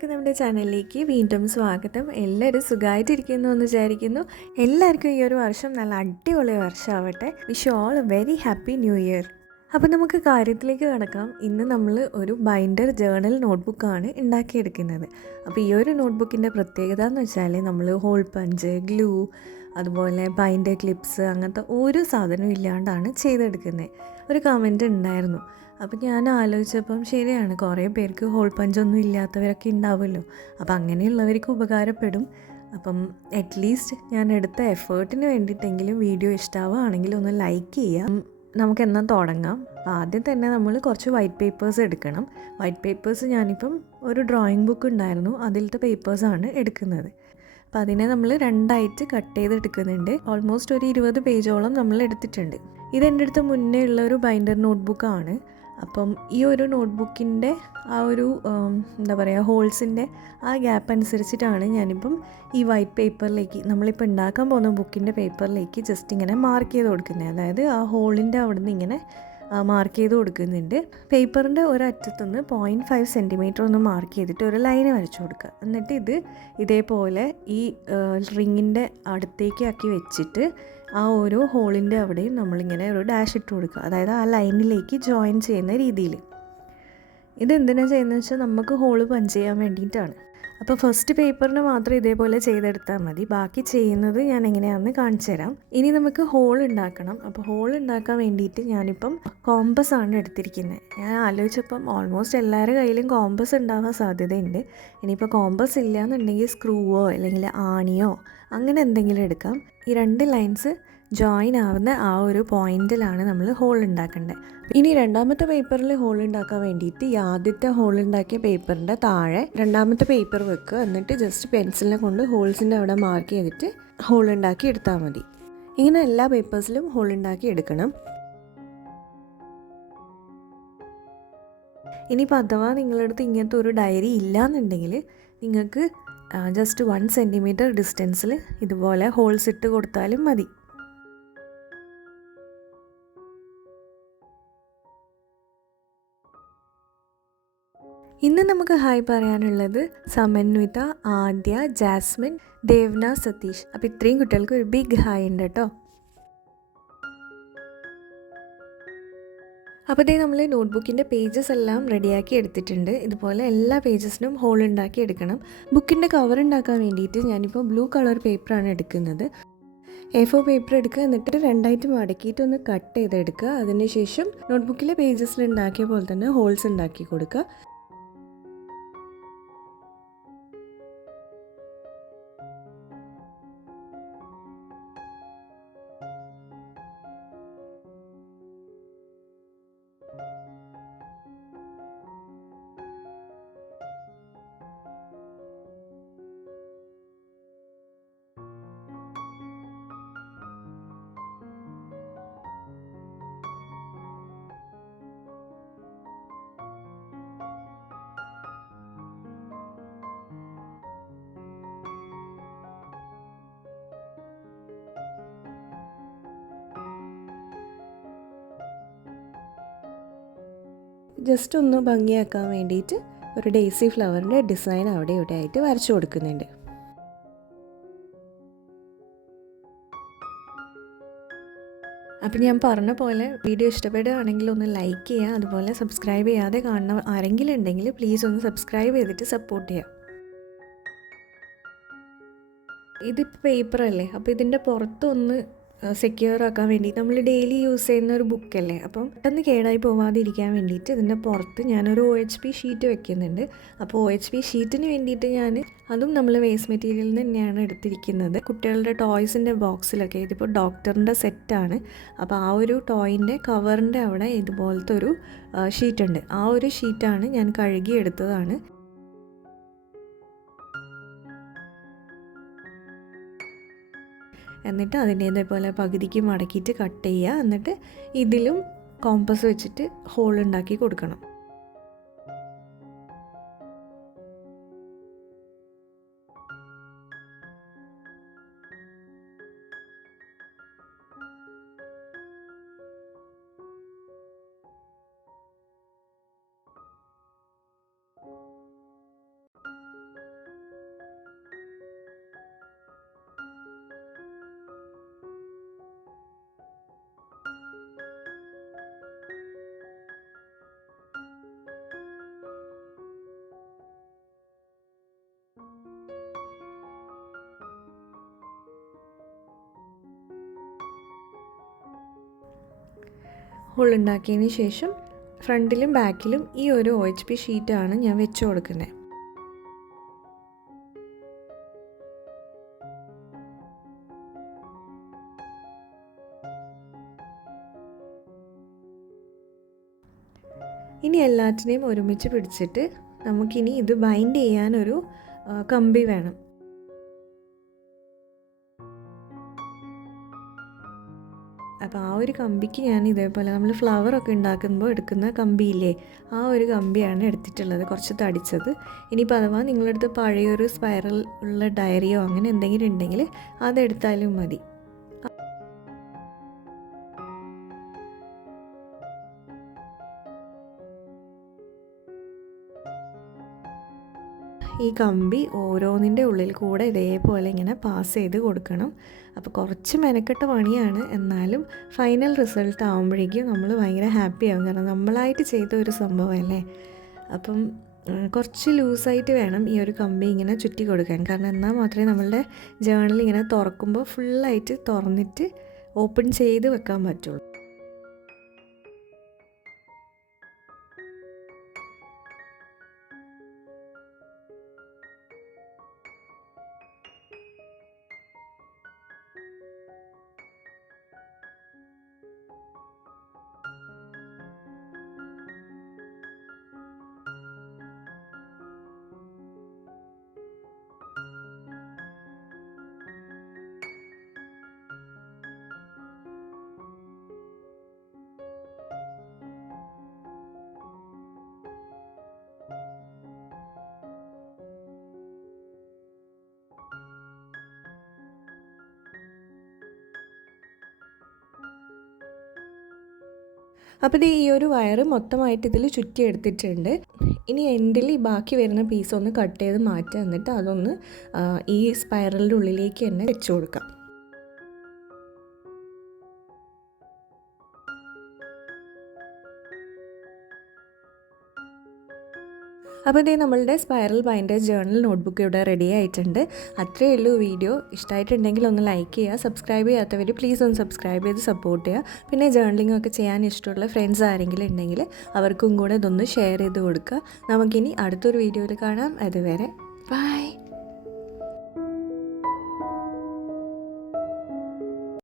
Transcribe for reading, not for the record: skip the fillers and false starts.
എല്ലാവർക്കും നമ്മുടെ ചാനലിലേക്ക് വീണ്ടും സ്വാഗതം. എല്ലാവരും സുഖമായിട്ടിരിക്കുന്നു എന്ന് വിചാരിക്കുന്നു. എല്ലാവർക്കും ഈ ഒരു വർഷം നല്ല അടിപൊളി വർഷമാവട്ടെ. Wish all a very happy new year. അപ്പോൾ നമുക്ക് കാര്യത്തിലേക്ക് കടക്കാം. ഇന്ന് നമ്മൾ ഒരു ബൈൻഡർ ജേർണൽ നോട്ട്ബുക്കാണ് ഉണ്ടാക്കിയെടുക്കുന്നത്. അപ്പോൾ ഈ ഒരു നോട്ട്ബുക്കിൻ്റെ പ്രത്യേകത എന്ന് വെച്ചാൽ നമ്മൾ ഹോൾ പഞ്ച്, ഗ്ലൂ, അതുപോലെ ബൈൻഡർ ക്ലിപ്സ് അങ്ങനത്തെ ഒരു സാധനവും ഇല്ലാണ്ടാണ് ചെയ്തെടുക്കുന്നത്. ഒരു കമൻറ്റ് ഉണ്ടായിരുന്നു. അപ്പോൾ ഞാൻ ആലോചിച്ചപ്പം ശരിയാണ്, കുറേ പേർക്ക് ഹോൾ പഞ്ചൊന്നും ഇല്ലാത്തവരൊക്കെ ഉണ്ടാവുമല്ലോ. അപ്പോൾ അങ്ങനെയുള്ളവർക്ക് ഉപകാരപ്പെടും. അപ്പം അറ്റ്ലീസ്റ്റ് ഞാൻ എടുത്ത എഫേർട്ടിന് വേണ്ടിയിട്ടെങ്കിലും വീഡിയോ ഇഷ്ടമാവുകയാണെങ്കിൽ ഒന്ന് ലൈക്ക് ചെയ്യാം. നമുക്ക് എന്നാൽ തുടങ്ങാം. അപ്പോൾ ആദ്യം തന്നെ നമ്മൾ കുറച്ച് വൈറ്റ് പേപ്പേഴ്സ് എടുക്കണം. വൈറ്റ് പേപ്പേഴ്സ് ഞാനിപ്പം ഒരു ഡ്രോയിങ് ബുക്ക് ഉണ്ടായിരുന്നു, അതിലത്തെ പേപ്പേഴ്സാണ് എടുക്കുന്നത്. അപ്പോൾ അതിനെ നമ്മൾ രണ്ടായിട്ട് കട്ട് ചെയ്തെടുക്കുന്നുണ്ട്. ഓൾമോസ്റ്റ് ഒരു 20 പേജോളം നമ്മൾ എടുത്തിട്ടുണ്ട്. ഇതെൻ്റെ അടുത്ത് മുന്നേ ഉള്ള ഒരു ബൈൻഡർ നോട്ട്ബുക്കാണ്. അപ്പം ഈ ഒരു നോട്ട്ബുക്കിൻ്റെ ആ ഒരു എന്താ പറയുക, ഹോൾസിൻ്റെ ആ ഗ്യാപ്പ് അനുസരിച്ചിട്ടാണ് ഞാനിപ്പം ഈ വൈറ്റ് പേപ്പറിലേക്ക്, നമ്മളിപ്പോൾ ഉണ്ടാക്കാൻ പോകുന്ന ബുക്കിൻ്റെ പേപ്പറിലേക്ക് ജസ്റ്റ് ഇങ്ങനെ മാർക്ക് ചെയ്ത് കൊടുക്കുന്നത്. അതായത് ആ ഹോളിൻ്റെ അവിടെ നിന്ന് ഇങ്ങനെ മാർക്ക് ചെയ്ത് കൊടുക്കുന്നുണ്ട്. പേപ്പറിൻ്റെ ഒരറ്റത്തുനിന്ന് 0.5 സെൻറ്റിമീറ്റർ ഒന്ന് മാർക്ക് ചെയ്തിട്ട് ഒരു ലൈന് വരച്ചു കൊടുക്കുക. എന്നിട്ട് ഇതേപോലെ ഈ റിങ്ങിൻ്റെ അടുത്തേക്ക് ആക്കി വെച്ചിട്ട് ആ ഓരോ ഹോളിൻ്റെ അവിടെയും നമ്മളിങ്ങനെ ഒരു ഡാഷ് ഇട്ട് കൊടുക്കുക. അതായത് ആ ലൈനിലേക്ക് ജോയിൻ ചെയ്യുന്ന രീതിയിൽ. ഇതെന്തിനാണ് ചെയ്യുന്നത് വെച്ചാൽ നമുക്ക് ഹോള് പഞ്ച് ചെയ്യാൻ വേണ്ടിയിട്ടാണ്. അപ്പോൾ ഫസ്റ്റ് പേപ്പറിന് മാത്രം ഇതേപോലെ ചെയ്തെടുത്താൽ മതി. ബാക്കി ചെയ്യുന്നത് ഞാൻ എങ്ങനെയാണെന്ന് കാണിച്ചു തരാം. ഇനി നമുക്ക് ഹോൾ ഉണ്ടാക്കണം. അപ്പോൾ ഹോൾ ഉണ്ടാക്കാൻ വേണ്ടിയിട്ട് ഞാനിപ്പം കോമ്പസ് ആണ് എടുത്തിരിക്കുന്നത്. ഞാൻ ആലോചിച്ചപ്പം ഓൾമോസ്റ്റ് എല്ലാവരുടെ കയ്യിലും കോമ്പസ് ഉണ്ടാവാൻ സാധ്യതയുണ്ട്. ഇനിയിപ്പോൾ കോമ്പസ് ഇല്ല എന്നുണ്ടെങ്കിൽ സ്ക്രൂവോ അല്ലെങ്കിൽ ആണിയോ അങ്ങനെ എന്തെങ്കിലും എടുക്കാം. ഈ 2 ലൈൻസ് ജോയിൻ ആവുന്ന ആ ഒരു പോയിന്റിലാണ് നമ്മൾ ഹോൾ ഉണ്ടാക്കേണ്ടത്. ഇനി രണ്ടാമത്തെ പേപ്പറിൽ ഹോൾ ഉണ്ടാക്കാൻ വേണ്ടിയിട്ട് ഈ ആദ്യത്തെ ഹോൾ ഉണ്ടാക്കിയ പേപ്പറിൻ്റെ താഴെ രണ്ടാമത്തെ പേപ്പർ വെക്കുക. എന്നിട്ട് ജസ്റ്റ് പെൻസിലിനെ കൊണ്ട് ഹോൾസിൻ്റെ അവിടെ മാർക്ക് ചെയ്തിട്ട് ഹോൾ ഉണ്ടാക്കി എടുത്താൽ മതി. ഇങ്ങനെ എല്ലാ പേപ്പേഴ്സിലും ഹോൾ ഉണ്ടാക്കി എടുക്കണം. ഇനിയിപ്പോൾ അഥവാ നിങ്ങളുടെ അടുത്ത് ഇങ്ങനത്തെ ഒരു ഡയറി ഇല്ലയെന്നുണ്ടെങ്കിൽ നിങ്ങൾക്ക് ജസ്റ്റ് 1 സെൻറ്റിമീറ്റർ ഡിസ്റ്റൻസിൽ ഇതുപോലെ ഹോൾസ് ഇട്ട് കൊടുത്താലും മതി. ഇന്ന് നമുക്ക് ഹായ് പറയാനുള്ളത് സമന്വിത, ആദ്യ, ജാസ്മിൻ, ദേവ്ന, സതീഷ്. അപ്പോൾ ഇത്രയും കുട്ടികൾക്ക് ഒരു ബിഗ് ഹായ് ഉണ്ട് കേട്ടോ. അപ്പോൾ ഇതേ നമ്മൾ നോട്ട്ബുക്കിൻ്റെ പേജസ് എല്ലാം റെഡിയാക്കി എടുത്തിട്ടുണ്ട്. ഇതുപോലെ എല്ലാ പേജസിനും ഹോൾ ഉണ്ടാക്കി എടുക്കണം. ബുക്കിൻ്റെ കവർ ഉണ്ടാക്കാൻ വേണ്ടിയിട്ട് ഞാനിപ്പോൾ ബ്ലൂ കളർ പേപ്പറാണ് എടുക്കുന്നത്. A4 പേപ്പർ എടുക്കുക. എന്നിട്ട് 2ആയിട്ട് മടക്കിയിട്ട് ഒന്ന് കട്ട് ചെയ്തെടുക്കുക. അതിനുശേഷം നോട്ട്ബുക്കിലെ പേജസിൽ ഉണ്ടാക്കിയ പോലെ തന്നെ ഹോൾസ് ഉണ്ടാക്കി കൊടുക്കുക. ജസ്റ്റ് ഒന്ന് ഭംഗിയാക്കാൻ വേണ്ടിയിട്ട് ഒരു ഡേസി ഫ്ലവറിൻ്റെ ഡിസൈൻ അവിടെ ഇവിടെ ആയിട്ട് വരച്ചു കൊടുക്കുന്നുണ്ട്. അപ്പോൾ ഞാൻ പറഞ്ഞ പോലെ വീഡിയോ ഇഷ്ടപ്പെടുകയാണെങ്കിൽ ഒന്ന് ലൈക്ക് ചെയ്യുക. അതുപോലെ സബ്സ്ക്രൈബ് ചെയ്യാതെ കാണുന്ന ആരെങ്കിലും ഉണ്ടെങ്കിൽ പ്ലീസ് ഒന്ന് സബ്സ്ക്രൈബ് ചെയ്തിട്ട് സപ്പോർട്ട് ചെയ്യുക. ഇതിപ്പോൾ പേപ്പറല്ലേ, അപ്പോൾ ഇതിൻ്റെ പുറത്തൊന്ന് സെക്യൂർ ആക്കാൻ വേണ്ടി നമ്മൾ ഡെയിലി യൂസ് ചെയ്യുന്ന ഒരു ബുക്കല്ലേ, അപ്പം പെട്ടെന്ന് കേടായി പോവാതിരിക്കാൻ വേണ്ടിയിട്ട് ഇതിൻ്റെ പുറത്ത് ഞാനൊരു OHP ഷീറ്റ് വെക്കുന്നുണ്ട്. അപ്പോൾ OHP ഷീറ്റിന് വേണ്ടിയിട്ട് അതും നമ്മൾ വേസ്റ്റ് മെറ്റീരിയലിൽ നിന്ന് തന്നെയാണ് എടുത്തിരിക്കുന്നത്. കുട്ടികളുടെ ടോയ്സിൻ്റെ ബോക്സിലൊക്കെ ഇതിപ്പോൾ ഡോക്ടറിൻ്റെ സെറ്റാണ്. അപ്പോൾ ആ ഒരു ടോയിൻ്റെ കവറിൻ്റെ അവിടെ ഇതുപോലത്തെ ഒരു ഷീറ്റുണ്ട്. ആ ഒരു ഷീറ്റാണ് ഞാൻ കഴുകി എടുത്തതാണ്. എന്നിട്ട് അതിൻ്റെ ഇതേപോലെ പകുതിക്ക് മടക്കിയിട്ട് കട്ട് ചെയ്യുക. എന്നിട്ട് ഇതിലും കോമ്പസ് വെച്ചിട്ട് ഹോൾ ഉണ്ടാക്കി കൊടുക്കണം. ഹോൾ ഉണ്ടാക്കിയതിന് ശേഷം ഫ്രണ്ടിലും ബാക്കിലും ഈ ഒരു OHP ഷീറ്റാണ് ഞാൻ വെച്ച് കൊടുക്കുന്നത്. ഇനി എല്ലാറ്റിനെയും ഒരുമിച്ച് പിടിച്ചിട്ട് നമുക്കിനി ഇത് ബൈൻഡ് ചെയ്യാനൊരു കമ്പി വേണം. അപ്പോൾ ആ ഒരു കമ്പിക്ക് ഞാൻ ഇതേപോലെ നമ്മൾ ഫ്ലവറൊക്കെ ഉണ്ടാക്കുമ്പോൾ എടുക്കുന്ന കമ്പിയില്ലേ, ആ ഒരു കമ്പിയാണ് എടുത്തിട്ടുള്ളത്, കുറച്ച് തടിച്ചത്. ഇനിയിപ്പോൾ അഥവാ നിങ്ങളടുത്ത് പഴയൊരു സ്പൈറൽ ഉള്ള ഡയറിയോ അങ്ങനെ എന്തെങ്കിലും ഉണ്ടെങ്കിൽ അതെടുത്താലും മതി. ഈ കമ്പി ഓരോന്നിൻ്റെ ഉള്ളിൽ കൂടെ ഇതേപോലെ ഇങ്ങനെ പാസ് ചെയ്ത് കൊടുക്കണം. അപ്പോൾ കുറച്ച് മെനക്കെട്ട പണിയാണ്, എന്നാലും ഫൈനൽ റിസൾട്ട് ആകുമ്പോഴേക്കും നമ്മൾ ഭയങ്കര ഹാപ്പി ആകും. കാരണം നമ്മളായിട്ട് ചെയ്ത ഒരു സംഭവമല്ലേ. അപ്പം കുറച്ച് ലൂസായിട്ട് വേണം ഈ ഒരു കമ്പി ഇങ്ങനെ ചുറ്റി കൊടുക്കാൻ. കാരണം എന്നാൽ മാത്രമേ നമ്മളുടെ ജേർണൽ ഇങ്ങനെ തുറക്കുമ്പോൾ ഫുള്ളായിട്ട് തുറന്നിട്ട് ഓപ്പൺ ചെയ്ത് വെക്കാൻ പറ്റുള്ളൂ. അപ്പോൾ ഈ ഒരു വയറ് മൊത്തമായിട്ട് ഇതിൽ ചുറ്റി എടുത്തിട്ടുണ്ട്. ഇനി എൻഡിൽ ഈ ബാക്കി വരുന്ന പീസ് ഒന്ന് കട്ട് ചെയ്ത് മാറ്റുക, എന്നിട്ട് അതൊന്ന് ഈ സ്പൈറലിൻ്റെ ഉള്ളിലേക്ക് തന്നെ വെച്ച് കൊടുക്കാം. അപ്പോൾ ഇതേ നമ്മളുടെ സ്പൈറൽ ബൈൻഡർ ജേർണൽ നോട്ട്ബുക്ക് ഇവിടെ റെഡി ആയിട്ടുണ്ട്. അത്രയേ ഉള്ളൂ വീഡിയോ. ഇഷ്ടമായിട്ടുണ്ടെങ്കിൽ ഒന്ന് ലൈക്ക് ചെയ്യുക. സബ്സ്ക്രൈബ് ചെയ്യാത്തവർ പ്ലീസ് ഒന്ന് സബ്സ്ക്രൈബ് ചെയ്ത് സപ്പോർട്ട് ചെയ്യുക. പിന്നെ ജേർണലിംഗ് ഒക്കെ ചെയ്യാൻ ഇഷ്ടമുള്ള ഫ്രണ്ട്സ് ആരെങ്കിലും ഉണ്ടെങ്കിൽ അവർക്കും കൂടെ ഇതൊന്ന് ഷെയർ ചെയ്ത് കൊടുക്കുക. നമുക്കിനി അടുത്തൊരു വീഡിയോയിൽ കാണാം. അതുവരെ ബൈ.